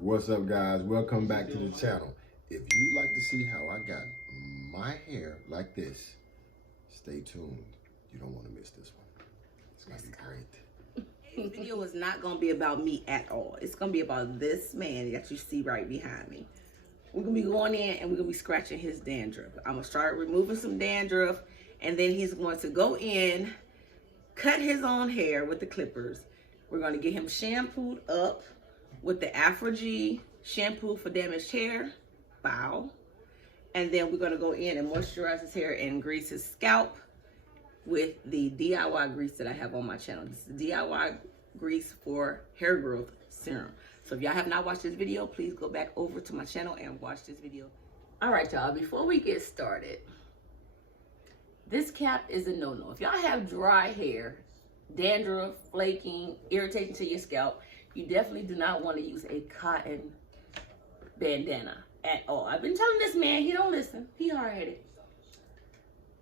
What's up, guys? Welcome back to the channel. If you'd like to see how I got my hair like this, stay tuned. You don't want to miss this one. It's gonna be great. This video is not gonna be about me at all. It's gonna be about this man that you see right behind me. We're gonna be going in and we're gonna be scratching his dandruff. I'm gonna start removing some dandruff, and then he's going to go in, cut his own hair with the clippers. We're gonna get him shampooed up with the Afro G shampoo for damaged hair. Bow. And then we're gonna go in and moisturize his hair and grease his scalp with the DIY grease that I have on my channel. This is DIY grease for hair growth serum. So if y'all have not watched this video, please go back over to my channel and watch this video. All right, y'all, before we get started, this cap is a no-no. If y'all have dry hair, dandruff, flaking, irritation to your scalp, you definitely do not want to use a cotton bandana at all. I've been telling this man, he don't listen. He hard-headed.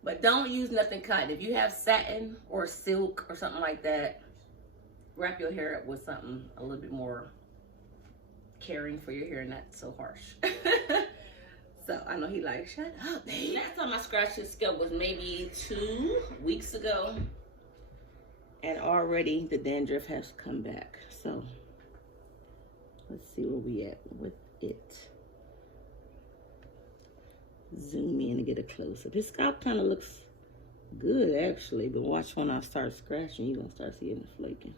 But don't use nothing cotton. If you have satin or silk or something like that, wrap your hair up with something a little bit more caring for your hair, not so harsh. So I know he like, shut up, babe. Last time I scratched his scalp was maybe 2 weeks ago. And already the dandruff has come back. So let's see where we at with it. Zoom in and get a close-up. His scalp kind of looks good actually, but watch when I start scratching, you're gonna start seeing the flaking.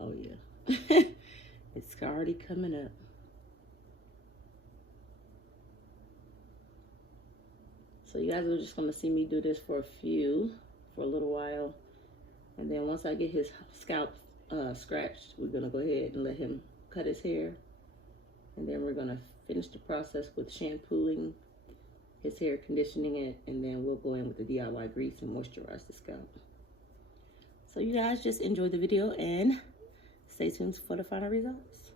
Oh yeah. It's already coming up. So you guys are just gonna see me do this for a little while. And then once I get his scalp scratched, we're gonna go ahead and let him cut his hair. And then we're gonna finish the process with shampooing his hair, conditioning it, and then we'll go in with the DIY grease and moisturize the scalp. So you guys just enjoy the video and stay tuned for the final results.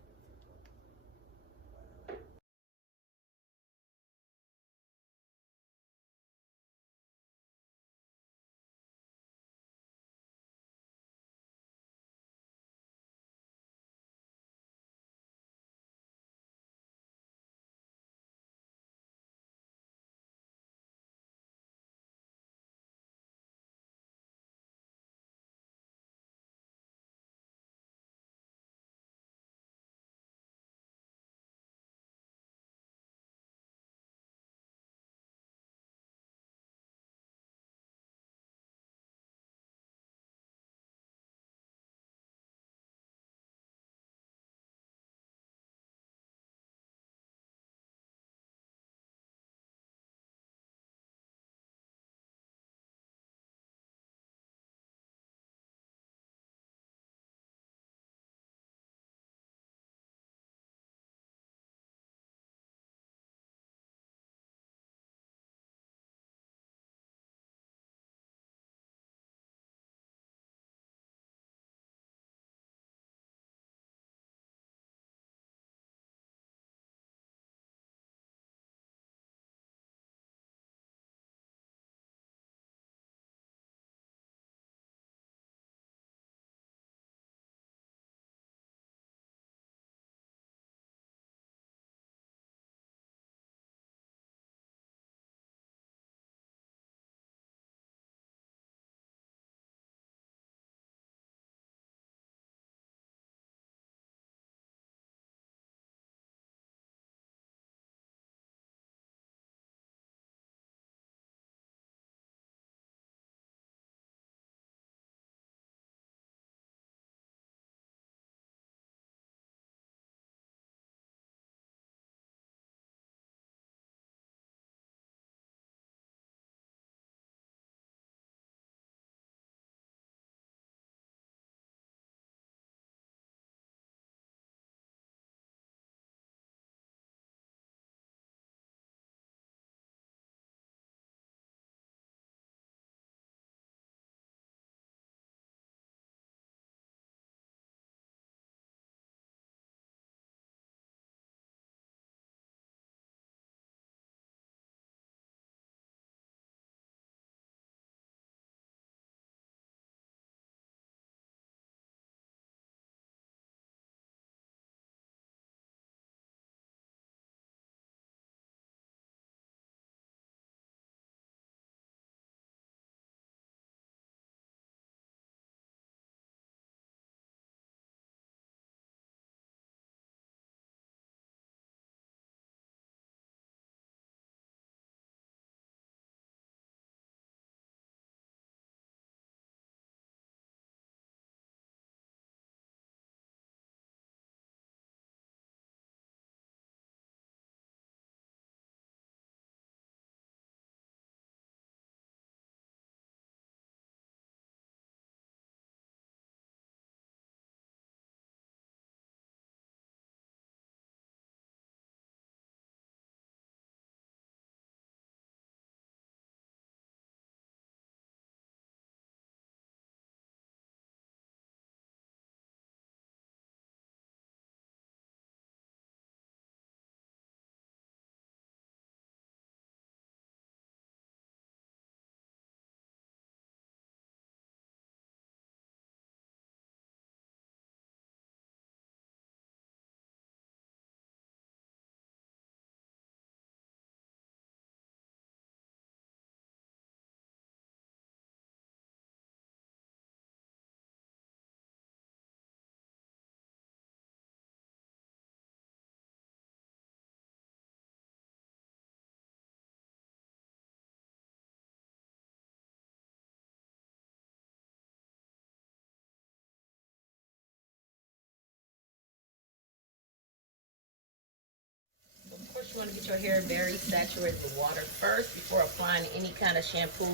You want to get your hair very saturated with water first before applying any kind of shampoo.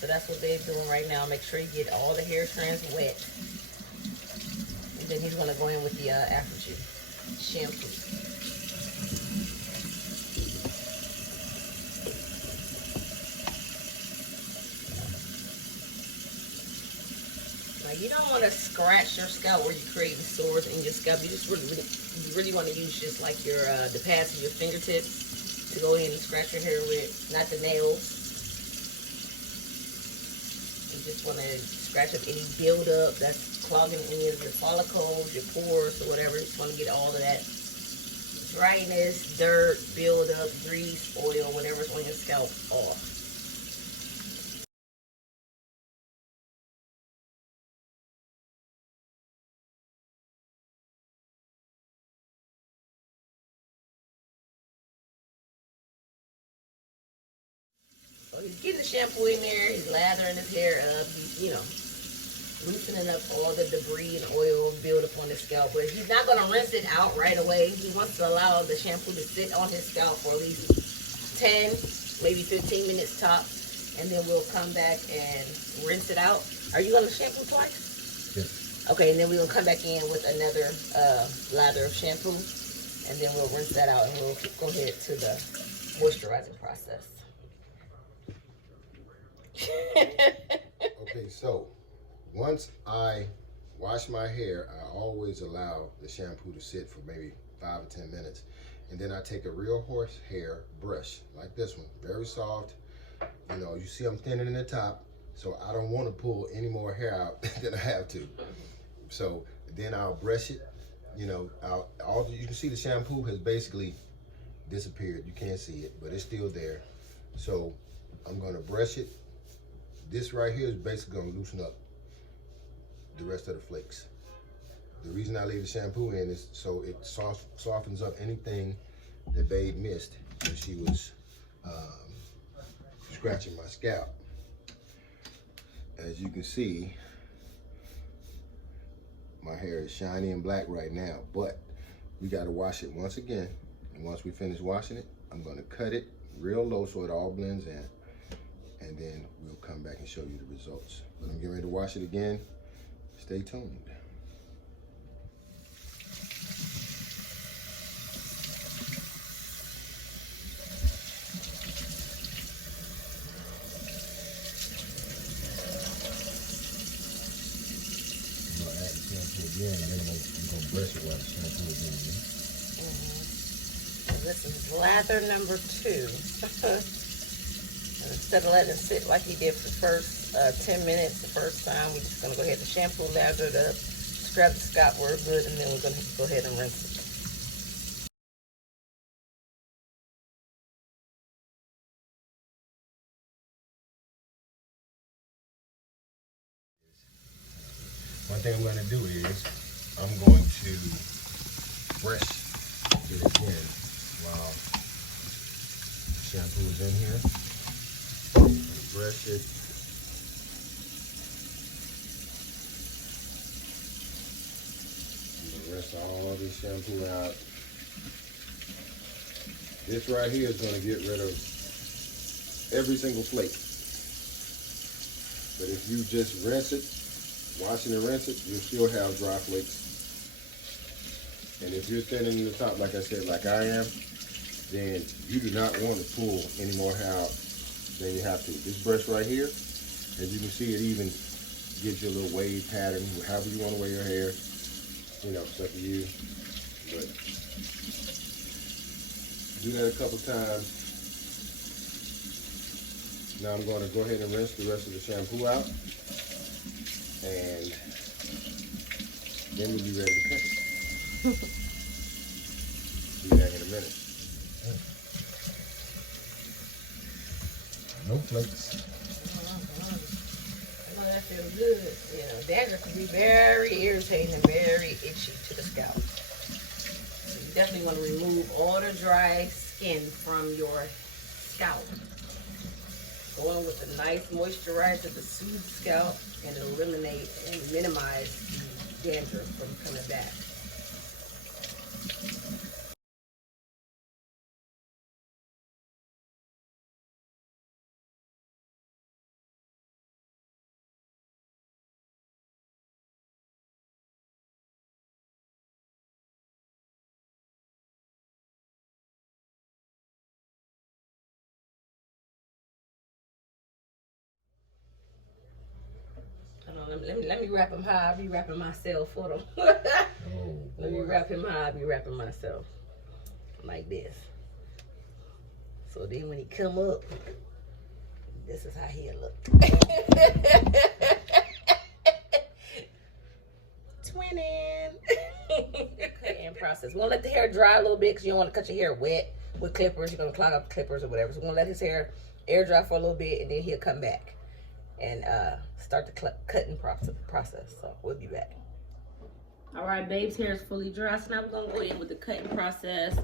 So that's what they're doing right now. Make sure you get all the hair strands wet. And then he's going to go in with the Afro shampoo. Now you don't want to scratch your scalp where you're creating sores in your scalp. You just really want to use just like your the pads of your fingertips to go in and scratch your hair with, not the nails. You just want to scratch up any buildup that's clogging any of your follicles, your pores, or whatever. You just want to get all of that dryness, dirt, buildup, grease, oil, whatever's on your scalp off. So he's getting the shampoo in there, he's lathering his hair up, he's, you know, loosening up all the debris and oil build up on his scalp. But he's not going to rinse it out right away. He wants to allow the shampoo to sit on his scalp for at least 10, maybe 15 minutes tops. And then we'll come back and rinse it out. Are you going to shampoo twice? Yes. Okay, and then we're going to come back in with another lather of shampoo. And then we'll rinse that out and we'll go ahead to the moisturizing process. Okay, so once I wash my hair, I always allow the shampoo to sit for maybe 5 or 10 minutes. And then I take a real horsehair brush, like this one, very soft. You know, you see I'm thinning in the top, so I don't want to pull any more hair out than I have to. So then I'll brush it. You know, you can see the shampoo has basically disappeared. You can't see it, but it's still there. So I'm going to brush it. This right here is basically going to loosen up the rest of the flakes. The reason I leave the shampoo in is so it softens up anything that Babe missed when she was scratching my scalp. As you can see, my hair is shiny and black right now, but we got to wash it once again. And once we finish washing it, I'm going to cut it real low so it all blends in. And then we'll come back and show you the results. But I'm getting ready to wash it again. Stay tuned. I'm gonna add the shampoo again, and then we're gonna brush it while the shampoo is in there. This is lather number 2. And instead of letting it sit like he did for the first 10 minutes the first time, we're just going to go ahead and shampoo, lather it up, scrub the scalp where good, and then we're going to go ahead and rinse it. One thing I'm going to do is I'm going to brush it again while the shampoo is in here. Brush it. I'm gonna rinse all this shampoo out. This right here is gonna get rid of every single flake. But if you just rinse it, wash it and rinse it, you'll still have dry flakes. And if you're thinning in the top, like I said, like I am, then you do not want to pull any more hair out than you have to. This brush right here, as you can see, it even gives you a little wave pattern, however you want to wear your hair. You know, it's up to you. But do that a couple times. Now I'm going to go ahead and rinse the rest of the shampoo out. And then we'll be ready to cut it. See that in a minute. No flakes. I know that feels good. You know, dandruff can be very irritating and very itchy to the scalp. So you definitely want to remove all the dry skin from your scalp. Go in with a nice moisturizer to soothe the scalp and eliminate and minimize the dandruff from coming back. Let me wrap him high. I'll be wrapping myself for them. Oh, Let me boy. wrap him high. I'll be wrapping myself like this. So then when he come up, this is how he'll look. Twinning. Cutting process. We're gonna let the hair dry a little bit because you don't want to cut your hair wet with clippers. You're gonna clog up the clippers or whatever. So we're gonna let his hair air dry for a little bit, and then he'll come back and start the cutting process. So we'll be back. All right, babe's hair is fully dry, so now we're gonna go in with the cutting process.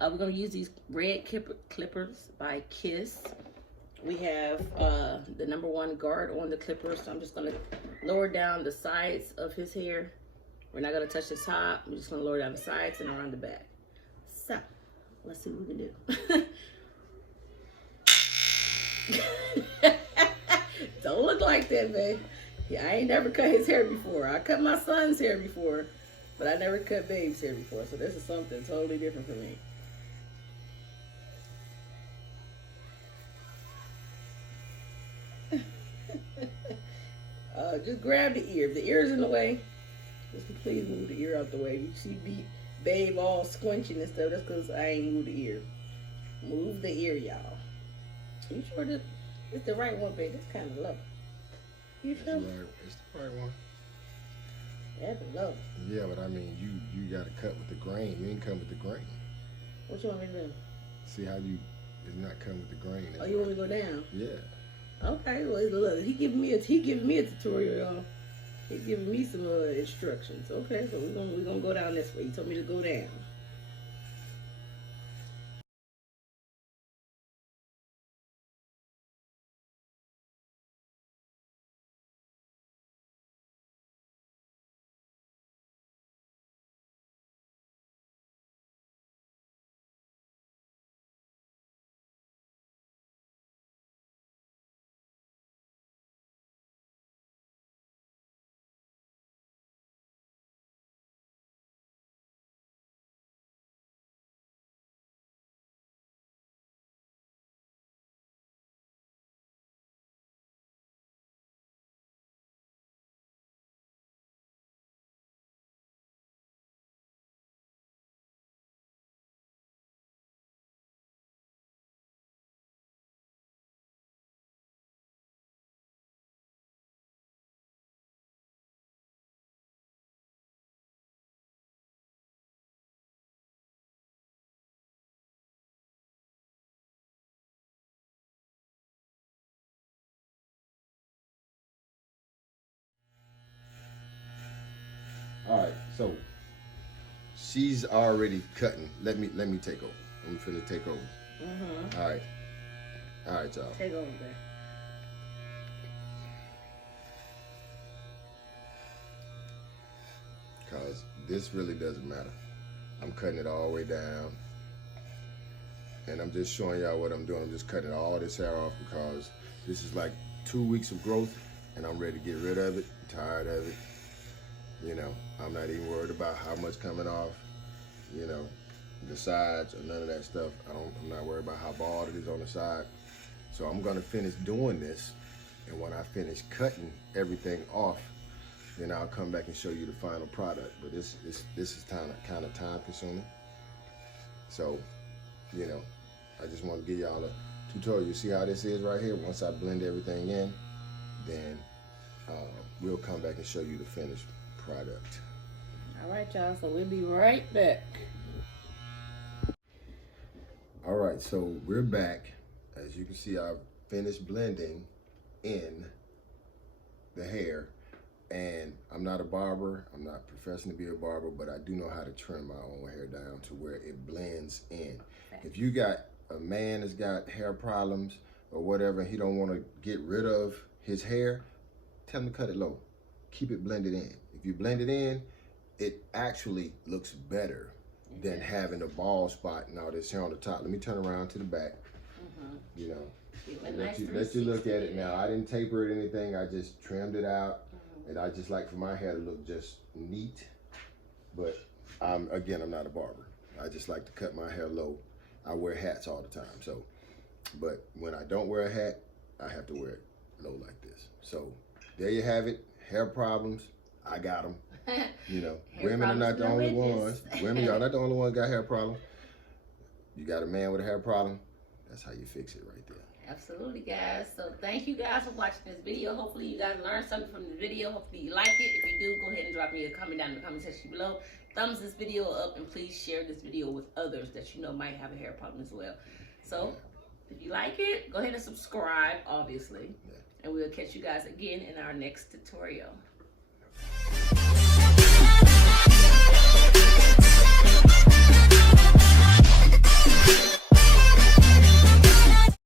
We're gonna use these red clippers by Kiss. We have the #1 guard on the clippers, so I'm just gonna lower down the sides of his hair. We're not gonna touch the top. We're just gonna lower down the sides and around the back. So let's see what we can do. Don't look like that, babe. Yeah, I ain't never cut his hair before. I cut my son's hair before, but I never cut babe's hair before. So this is something totally different for me. Just grab the ear. If the ear is in the way, just please move the ear out the way. You see babe all squinching and stuff. That's because I ain't moved the ear. Move the ear, y'all. You sure this is the right one, babe? It's kind of low. You feel me? It's the right one. That's low. Yeah, but I mean, you got to cut with the grain. You ain't cut with the grain. What you want me to do? See how you it's not cutting with the grain. Oh, you want me to go down? Yeah. Okay. Well, look, he giving me a tutorial, y'all. He giving me some instructions. Okay, so we're gonna go down this way. He told me to go down. All right, so she's already cutting. Let me take over. I'm finna take over. All right, y'all. Take over there. Cause this really doesn't matter. I'm cutting it all the way down, and I'm just showing y'all what I'm doing. I'm just cutting all this hair off because this is like 2 weeks of growth, and I'm ready to get rid of it. I'm tired of it. You know, I'm not even worried about how much coming off, you know, the sides or none of that stuff. I'm not worried about how bald it is on the side. So I'm gonna finish doing this, and when I finish cutting everything off, then I'll come back and show you the final product. But this is kind of time consuming. So, you know, I just want to give y'all a tutorial. You see how this is right here? Once I blend everything in, then we'll come back and show you the finished product. All right, y'all. So we'll be right back. All right, so we're back. As you can see, I've finished blending in the hair, and I'm not a barber. I'm not professing to be a barber, but I do know how to trim my own hair down to where it blends in. Okay. If you got a man that's got hair problems or whatever, and he don't want to get rid of his hair, tell him to cut it low. Keep it blended in. If you blend it in, it actually looks better than having a bald spot and all this hair on the top. Let me turn around to the back. You know, let you look at it now. I didn't taper it or anything. I just trimmed it out, and I just like for my hair to look just neat. But again, I'm not a barber. I just like to cut my hair low. I wear hats all the time. So, but when I don't wear a hat, I have to wear it low like this. So there you have it. hair problems, I got them. You know, Hair women are not the problems, only no ones. witness. Women, y'all not the only ones got hair problems. You got a man with a hair problem, that's how you fix it right there. Absolutely, guys. So thank you guys for watching this video. Hopefully you guys learned something from the video. Hopefully you like it. If you do, go ahead and drop me a comment down in the comment section below. Thumbs this video up, and please share this video with others that you know might have a hair problem as well. So if you like it, go ahead and subscribe, obviously. And we'll catch you guys again in our next tutorial.